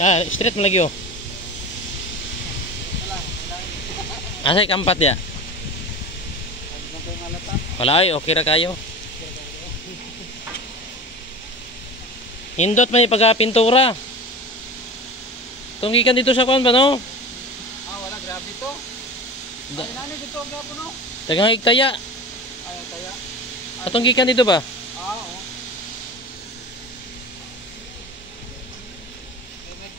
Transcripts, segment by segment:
Ah, straight mo lagi oh. Asay kampat ya. Wala ay, okay ra kayo. Hindot may pagapintura. Tunggikan dito sa kuan ba no? Ah, wala grabe to. Ay nani dito gapo no? Tagang higtaya. Ay taya. Atong gikan dito ba? Ah, oo.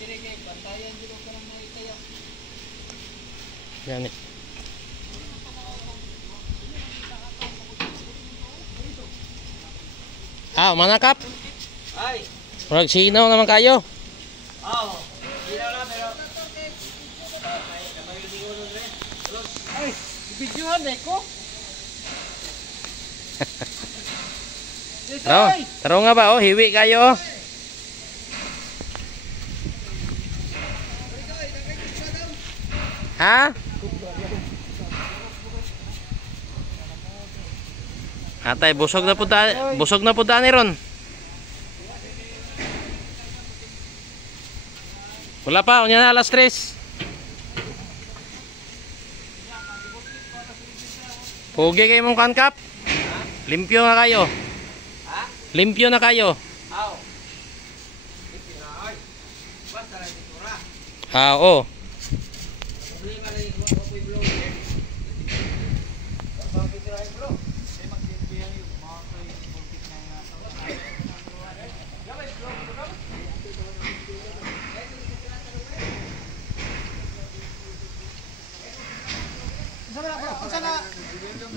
Dire kay bantayan dito kanang mga taya. Yan. Ah, manakap. Ay. Murag sinaw naman kayo. Ah. Sinaw na pero ay, videohan ko. Taro nga ba oh, hiwi kayo. Ha? Atay, busog na po ni ron. Wala pa, unya na alas 3. Pugi kayo mong kankap. Limpyo na kayo. Limpyo na kayo. Ah, oo.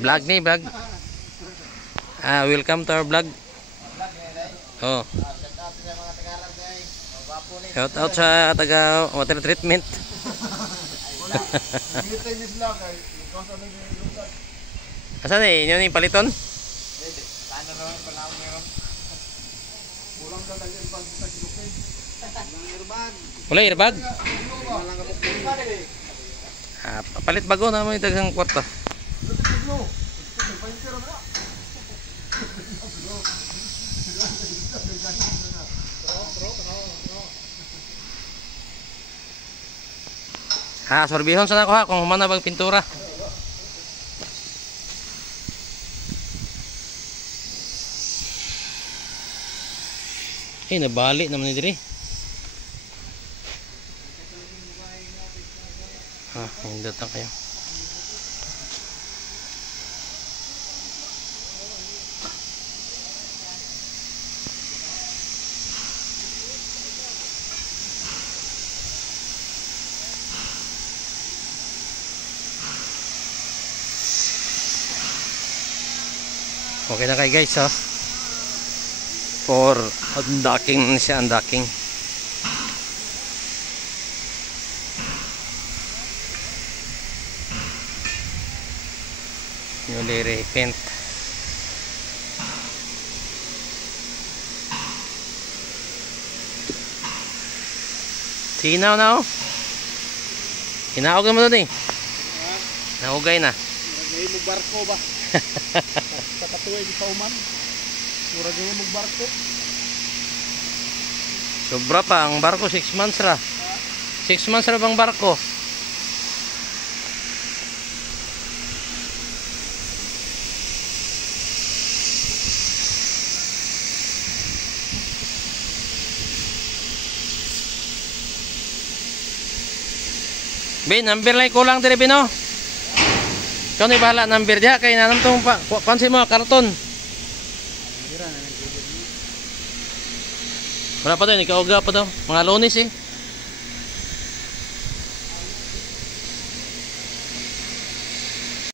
Vlog ni vlog. Ah, welcome to our vlog. Oh. Shout out sa taga water treatment. Asan eh? Yun yung paliton? Wala airbag? Ah, palit bago na mo yung tagang kwarta. Ha, sorbihon sana ko ha kung humana bang pintura. Eh, nabali naman ni diri. Ha, hindot na kayo. Okay na kayo guys ha. For unlocking na siya, unlocking. Newly repaint. Sinaw na oh. Hinaog naman doon eh. Nahugay na. Nagay mo barko ba? Kapatuloy di pa uman. Mura gawin mo barko. Sobra pa ang barko, 6 months ra. 6 months ra bang barko? Bin, number lang kulang dire Bino. Ikaw na bahala number diha kay nanam tong pansin mo karton. Wala pa daw, ikaw pa daw. Mga Lunes eh.